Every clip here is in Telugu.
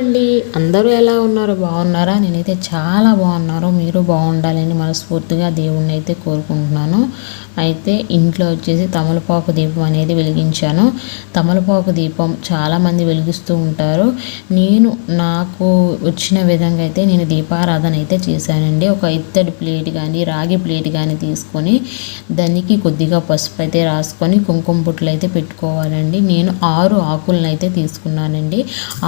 అండి అందరూ ఎలా ఉన్నారు? బాగున్నారా? నేనైతే చాలా బాగున్నారు మీరు బాగుండాలని మనస్ఫూర్తిగా దేవుణ్ణి అయితే కోరుకుంటున్నాను. అయితే ఇంట్లో వచ్చేసి తమలపాకు దీపం అనేది వెలిగించాను. తమలపాకు దీపం చాలామంది వెలిగిస్తూ ఉంటారు. నేను నాకు వచ్చిన విధంగా అయితే నేను దీపారాధన అయితే చేశానండి. ఒక ఇత్తడి ప్లేట్ కానీ రాగి ప్లేట్ కానీ తీసుకొని దానికి కొద్దిగా పసుపు అయితే రాసుకొని కుంకుమ బుట్టలు అయితే పెట్టుకోవాలండి. నేను ఆరు ఆకులను అయితే తీసుకున్నానండి.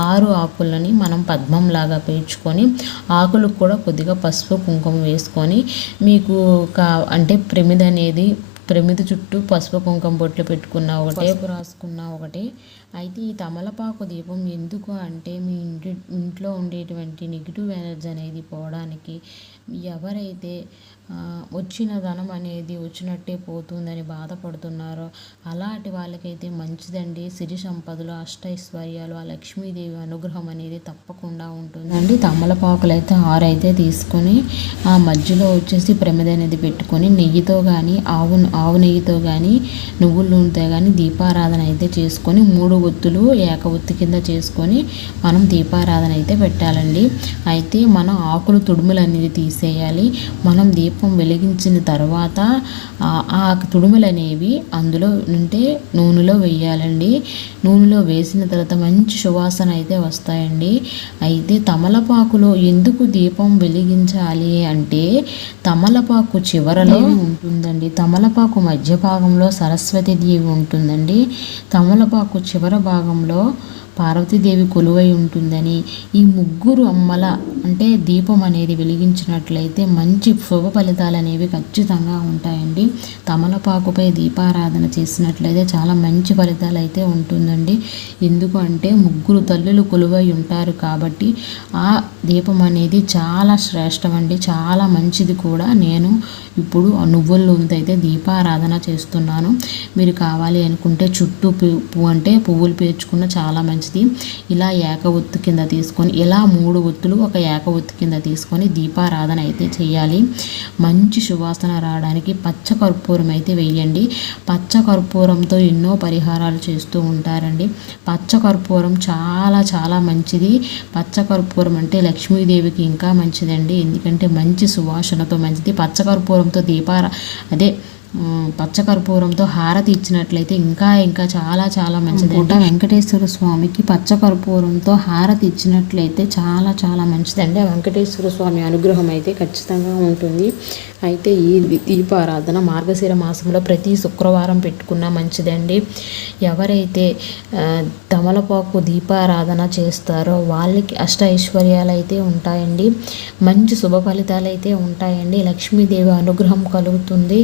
ఆరు ఆకులను మనం పద్మంలాగా పేర్చుకొని ఆకులకు కూడా కొద్దిగా పసుపు కుంకుమ వేసుకొని మీకు కా అంటే ప్రమిద అనేది ప్రమిది చుట్టూ పసుపు కుంకుమ బొట్లు పెట్టుకున్న ఒకటే రాసుకున్న ఒకటి. అయితే ఈ తమలపాకు దీపం ఎందుకు అంటే మీ ఇంటి ఇంట్లో ఉండేటువంటి నెగిటివ్ ఎనర్జీ అనేది పోవడానికి ఎవరైతే వచ్చిన ధనం అనేది వచ్చినట్టే పోతుందని బాధపడుతున్నారో అలాంటి వాళ్ళకైతే మంచిదండి. సిరి సంపదలు అష్టైశ్వర్యాలు ఆ లక్ష్మీదేవి అనుగ్రహం అనేది తప్పకుండా ఉంటుందండి తమలపాకులు అయితే ఆరు అయితే తీసుకొని ఆ మధ్యలో వచ్చేసి ప్రమిద అనేది పెట్టుకొని నెయ్యితో కానీ ఆవు ఆవు నెయ్యితో కానీ నువ్వుల నూనెతో కానీ దీపారాధన అయితే చేసుకొని మూడు ఒత్తులు ఏక ఒత్తి కింద చేసుకొని మనం దీపారాధన అయితే పెట్టాలండి. అయితే మనం ఆకులు తుడుములు అనేది తీసేయాలి. మనం దీపం వెలిగించిన తర్వాత ఆ తుడుములు అనేవి అందులో ఉంటే నూనెలో వేయాలండి. నూనెలో వేసిన తర్వాత మంచి సువాసన అయితే వస్తాయండి. అయితే తమలపాకులో ఎందుకు దీపం వెలిగించాలి అంటే తమలపాకు చివరలో ఉంటుందండి. తమలపాకు మధ్య భాగంలో సరస్వతి దేవి ఉంటుందండి. తమలపాకు చివర భాగంలో పార్వతీదేవి కొలువై ఉంటుందని ఈ ముగ్గురు అమ్మల అంటే దీపం అనేది వెలిగించినట్లయితే మంచి శుభ ఫలితాలు అనేవి ఖచ్చితంగా ఉంటాయండి. తమలపాకుపై దీపారాధన చేసినట్లయితే చాలా మంచి ఫలితాలు అయితే ఉంటుందండి. ఎందుకు అంటే ముగ్గురు తల్లులు కొలువై ఉంటారు కాబట్టి ఆ దీపం అనేది చాలా శ్రేష్టం అండి. చాలా మంచిది కూడా. నేను ఇప్పుడు నువ్వుల నూనెతో అయితే దీపారాధన చేస్తున్నాను. మీరు కావాలి అనుకుంటే చుట్టూ పువ్వు అంటే పువ్వులు పేర్చుకున్న చాలా మంచి మంచిది. ఇలా ఏక ఒత్తు కింద తీసుకొని ఇలా మూడు ఒత్తులు ఒక ఏక ఒత్తు కింద తీసుకొని దీపారాధన అయితే చేయాలి మంచి సువాసన రావడానికి పచ్చ కర్పూరం అయితే వేయండి పచ్చ కర్పూరంతో ఎన్నో పరిహారాలు చేస్తూ ఉంటారండి. పచ్చ కర్పూరం చాలా చాలా మంచిది. పచ్చ కర్పూరం అంటే లక్ష్మీదేవికి ఇంకా మంచిదండి. ఎందుకంటే మంచి సువాసనతో మంచిది. పచ్చ కర్పూరంతో దీపారా అదే పచ్చకర్పూరంతో హారతి ఇచ్చినట్లయితే ఇంకా ఇంకా చాలా చాలా మంచిది అంట వెంకటేశ్వర స్వామికి పచ్చకర్పూరంతో హారతి ఇచ్చినట్లయితే చాలా చాలా మంచిదండి. వెంకటేశ్వర స్వామి అనుగ్రహం అయితే ఖచ్చితంగా ఉంటుంది. అయితే ఈ దీపారాధన మార్గశిర మాసంలో ప్రతి శుక్రవారం పెట్టుకున్నా మంచిదండి. ఎవరైతే తమలపాకు దీపారాధన చేస్తారో వాళ్ళకి అష్ట ఐశ్వర్యాలు అయితే ఉంటాయండి. మంచి శుభ ఫలితాలు అయితే ఉంటాయండి. లక్ష్మీదేవి అనుగ్రహం కలుగుతుంది.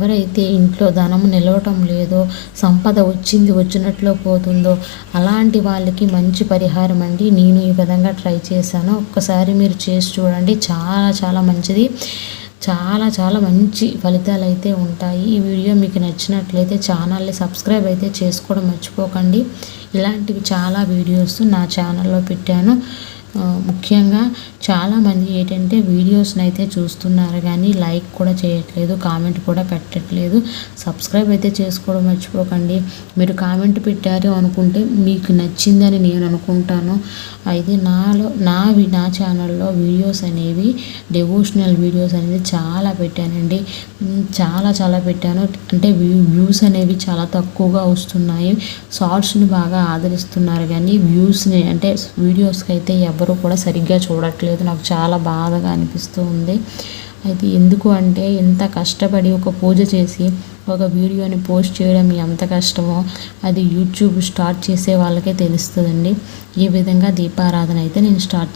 ఎవరైతే ఇంట్లో ధనం నిలవటం లేదో సంపద వచ్చింది వచ్చినట్లు పోతుందో అలాంటి వాళ్ళకి మంచి పరిహారం అండి. నేను ఈ విధంగా ట్రై చేశాను. ఒక్కసారి మీరు చేసి చూడండి. చాలా చాలా మంచిది. చాలా చాలా మంచి ఫలితాలు అయితే ఉంటాయి. ఈ వీడియో మీకు నచ్చినట్లయితే ఛానల్ని సబ్స్క్రైబ్ అయితే చేసుకోవడం మర్చిపోకండి. ఇలాంటివి చాలా వీడియోస్ నా ఛానల్లో పెట్టాను. ముఖ్యంగా చాలామంది ఏంటంటే వీడియోస్ని అయితే చూస్తున్నారు కానీ లైక్ కూడా చేయట్లేదు కామెంట్ కూడా పెట్టట్లేదు. సబ్స్క్రైబ్ అయితే చేసుకోవడం మర్చిపోకండి. మీరు కామెంట్ పెట్టారు అనుకుంటే మీకు నచ్చిందని నేను అనుకుంటాను. అయితే నాలో నా నా ఛానల్లో వీడియోస్ అనేవి డెవోషనల్ వీడియోస్ అనేది చాలా పెట్టానండి. చాలా చాలా పెట్టాను. అంటే వ్యూస్ అనేవి చాలా తక్కువగా వస్తున్నాయి. షార్ట్స్ని బాగా ఆదరిస్తున్నారు కానీ వ్యూస్ని అంటే వీడియోస్కి అయితే ఎవ్వరూ కూడా సరిగ్గా చూడట్లేదు. నాకు చాలా బాధగా అనిపిస్తూ ఉంది. అయితే ఎందుకు అంటే ఎంత కష్టపడి ఒక పూజ చేసి ఒక వీడియోని పోస్ట్ చేయడం ఎంత కష్టమో అది యూట్యూబ్ స్టార్ట్ చేసే వాళ్ళకే తెలుస్తుందండి. ఈ విధంగా దీపారాధన అయితే నేను స్టార్ట్